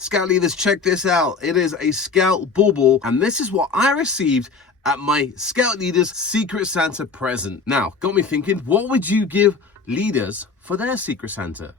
Scout leaders, check this out. It is a Scout bauble, and this is what I received at my Scout leaders Secret Santa present. Now, got me thinking, what would you give leaders for their Secret Santa?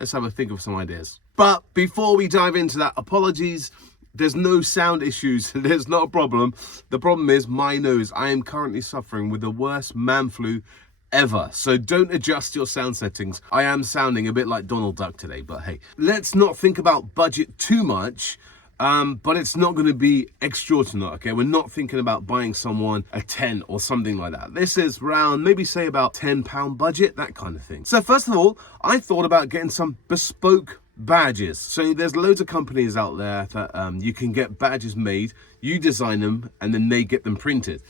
Let's have a think of some ideas. But before we dive into that, apologies. There's no sound issues. There's not a problem. The problem is my nose. I am currently suffering with the worst man flu ever. So don't adjust your sound settings. I am sounding a bit like Donald Duck today, but hey, let's not think about budget too much. But it's not going to be extraordinary, okay? We're not thinking about buying someone a tent or something like that. This is around, maybe say about £10 budget, that kind of thing. So first of all, I thought about getting some bespoke badges. So there's loads of companies out there that you can get badges made, you design them, and then they get them printed.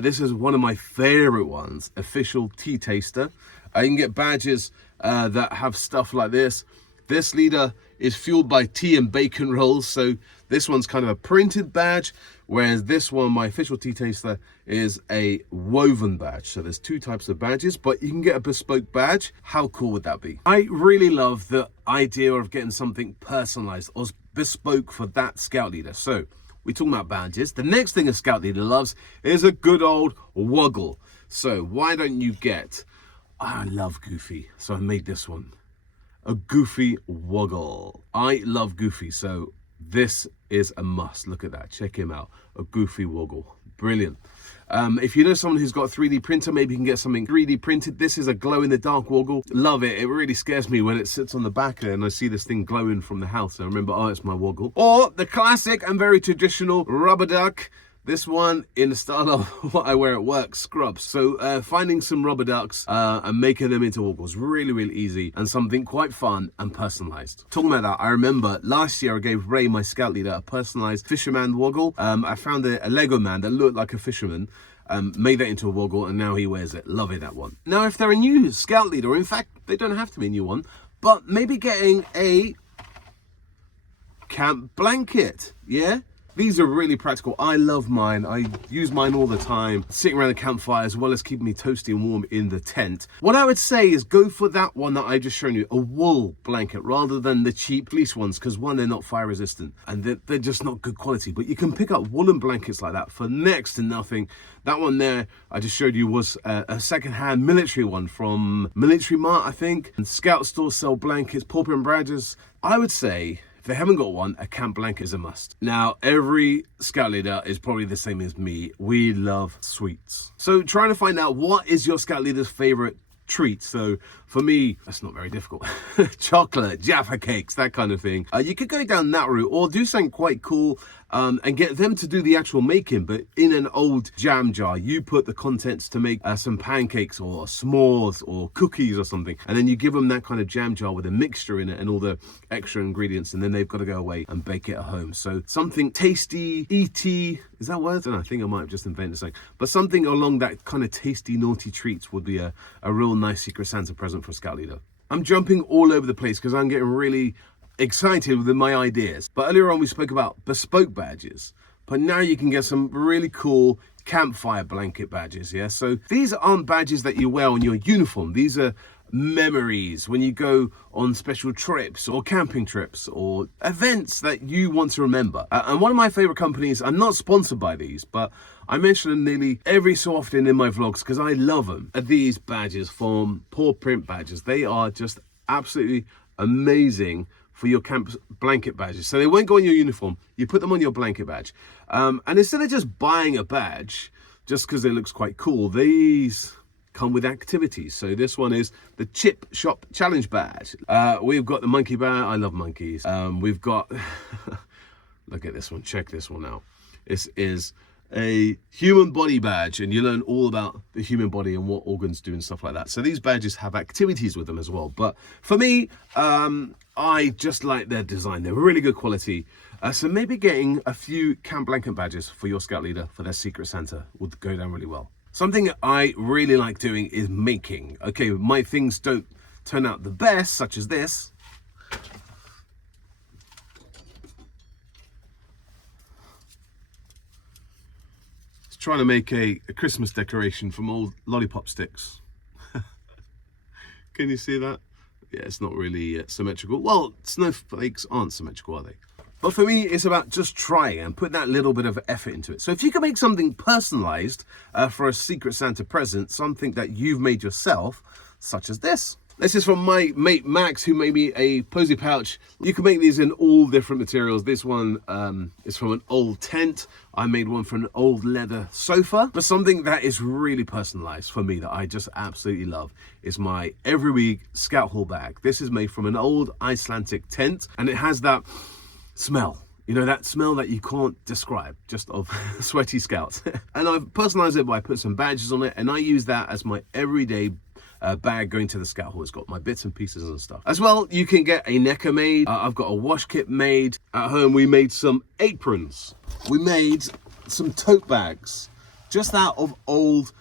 This is one of my favorite ones, Official Tea Taster. You can get badges that have stuff like this. This leader is fueled by tea and bacon rolls. So this one's kind of a printed badge, whereas this one, my Official Tea Taster, is a woven badge. So there's two types of badges, but you can get a bespoke badge. How cool would that be? I really love the idea of getting something personalized or bespoke for that Scout leader. So we're talking about badges. The next thing a Scout leader loves is a good old woggle. So why don't you get, I love Goofy, so I made this one. A Goofy woggle. I love Goofy, so this is a must. Look at that, check him out. A Goofy woggle, brilliant. If you know someone who's got a 3D printer, maybe you can get something 3D printed. This is a glow-in-the-dark woggle. Love it. It really scares me when it sits on the back there and I see this thing glowing from the house. I remember, oh, it's my woggle. Or the classic and very traditional rubber duck. This one in the style of what I wear at work, scrubs. So finding some rubber ducks and making them into woggles, really, really easy and something quite fun and personalized. Talking about that, I remember last year I gave Ray, my Scout leader, a personalized fisherman woggle. I found a Lego man that looked like a fisherman, made that into a woggle, and now he wears it. Love it, that one. Now, if they're a new Scout leader, or in fact, they don't have to be a new one, but maybe getting a camp blanket, yeah? These are really practical. I love mine. I use mine all the time, sitting around the campfire as well as keeping me toasty and warm in the tent. What I would say is go for that one that I just shown you, a wool blanket, rather than the cheap fleece ones, because one, they're not fire resistant and they're just not good quality. But you can pick up woolen blankets like that for next to nothing. That one there I just showed you was a second-hand military one from Military Mart, I think. And Scout stores sell blankets, pulpit and badges. I would say, if they haven't got one, a camp blanket is a must. Now, every Scout leader is probably the same as me. We love sweets. So trying to find out what is your Scout leader's favorite treat. So for me, that's not very difficult. Chocolate, Jaffa cakes, that kind of thing. You could go down that route or do something quite cool and get them to do the actual making, but in an old jam jar. You put the contents to make some pancakes or s'mores or cookies or something, and then you give them that kind of jam jar with a mixture in it and all the extra ingredients, and then they've got to go away and bake it at home. So something tasty, eaty, is that word? I don't know, I think I might have just invented something, but something along that kind of tasty, naughty treats would be a real nice Secret Santa present for a Scout leader. I'm jumping all over the place because I'm getting really excited with my ideas. But earlier on we spoke about bespoke badges, but now you can get some really cool campfire blanket badges. Yeah, so these aren't badges that you wear on your uniform. These are memories when you go on special trips or camping trips or events that you want to remember. And one of my favorite companies, I'm not sponsored by these, but I mention them nearly every so often in my vlogs because I love them, are these badges from paw print badges. They are just absolutely amazing for your camp blanket badges. So they won't go on your uniform, you put them on your blanket badge. And instead of just buying a badge just because it looks quite cool, these come with activities. So this one is the Chip Shop Challenge badge. We've got the monkey badge. I love monkeys. We've got, look at this one, check this one out. This is a human body badge, and you learn all about the human body and what organs do and stuff like that. So these badges have activities with them as well. But for me, I just like their design. They're really good quality. So maybe getting a few camp blanket badges for your Scout leader for their Secret Santa would go down really well. Something I really like doing is making. Okay, my things don't turn out the best, such as this. Trying to make a Christmas decoration from old lollipop sticks. Can you see that? Yeah, it's not really symmetrical. Well, snowflakes aren't symmetrical, are they? But for me, it's about just trying and putting that little bit of effort into it. So if you can make something personalized for a Secret Santa present, something that you've made yourself, such as this. This is from my mate Max, who made me a posy pouch. You can make these in all different materials. This one is from an old tent. I made one from an old leather sofa. But something that is really personalized for me that I just absolutely love is my every week Scout Hall bag. This is made from an old Icelandic tent, and it has that smell. You know, that smell that you can't describe, just of sweaty scouts. And I've personalized it by putting some badges on it, and I use that as my everyday bag going to the Scout Hall. It's got my bits and pieces and stuff. As well, you can get a necker made. I've got a wash kit made. At home, we made some aprons. We made some tote bags, just out of old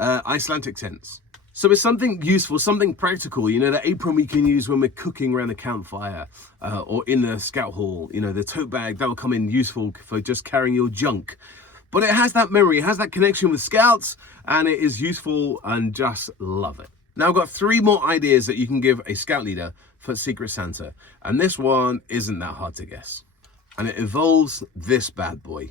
Icelandic tents. So it's something useful, something practical. You know, the apron we can use when we're cooking around the campfire or in the Scout Hall. You know, the tote bag, that will come in useful for just carrying your junk. But it has that memory, it has that connection with Scouts, and it is useful, and just love it. Now I've got 3 more ideas that you can give a Scout leader for Secret Santa. And this one isn't that hard to guess. And it involves this bad boy.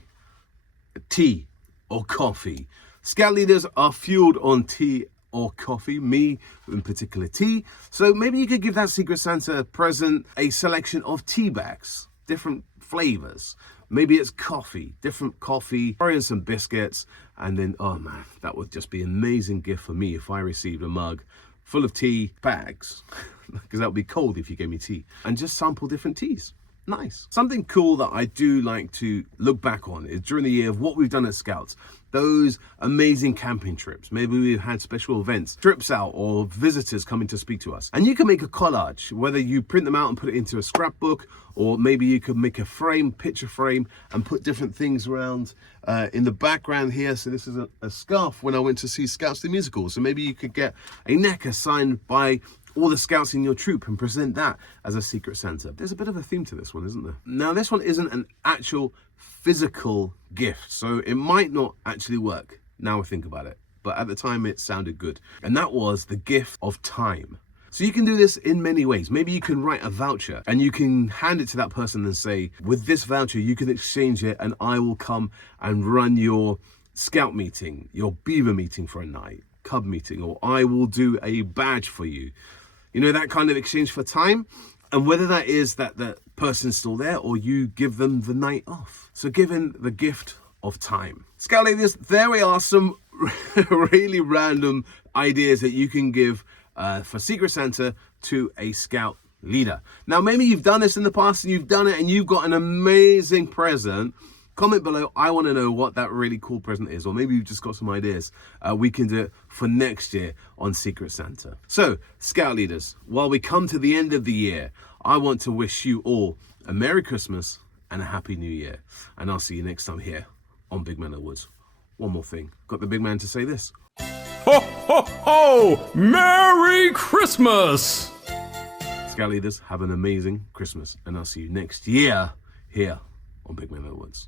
Tea or coffee. Scout leaders are fueled on tea or coffee, me in particular tea. So maybe you could give that Secret Santa present a selection of tea bags, different flavors. Maybe it's coffee, different coffee, throw in some biscuits, and then, oh man, that would just be an amazing gift for me if I received a mug full of tea bags, because that would be cold if you gave me tea, and just sample different teas. Nice. Something cool that I do like to look back on is during the year of what we've done at Scouts, those amazing camping trips. Maybe we've had special events, trips out, or visitors coming to speak to us. And you can make a collage, whether you print them out and put it into a scrapbook, or maybe you could make a frame, picture frame, and put different things around in the background here. So this is a scarf when I went to see Scouts the Musical. So maybe you could get a necker signed by all the Scouts in your troop and present that as a Secret Santa. There's a bit of a theme to this one, isn't there? Now, this one isn't an actual physical gift, so it might not actually work now I think about it, but at the time it sounded good. And that was the gift of time. So you can do this in many ways. Maybe you can write a voucher and you can hand it to that person and say, with this voucher, you can exchange it and I will come and run your Scout meeting, your Beaver meeting for a night, Cub meeting, or I will do a badge for you. You know, that kind of exchange for time. And whether that is that the person's still there or you give them the night off. So giving the gift of time. Scout ladies, there we are, some really random ideas that you can give for Secret Santa to a Scout leader. Now, maybe you've done this in the past and you've done it and you've got an amazing present. Comment below. I want to know what that really cool present is, or maybe you've just got some ideas. We can do it for next year on Secret Santa. So, Scout leaders, while we come to the end of the year, I want to wish you all a Merry Christmas and a Happy New Year. And I'll see you next time here on Big Man of the Woods. One more thing. Got the big man to say this. Ho, ho, ho! Merry Christmas! Scout leaders, have an amazing Christmas. And I'll see you next year here on Big Man of the Woods.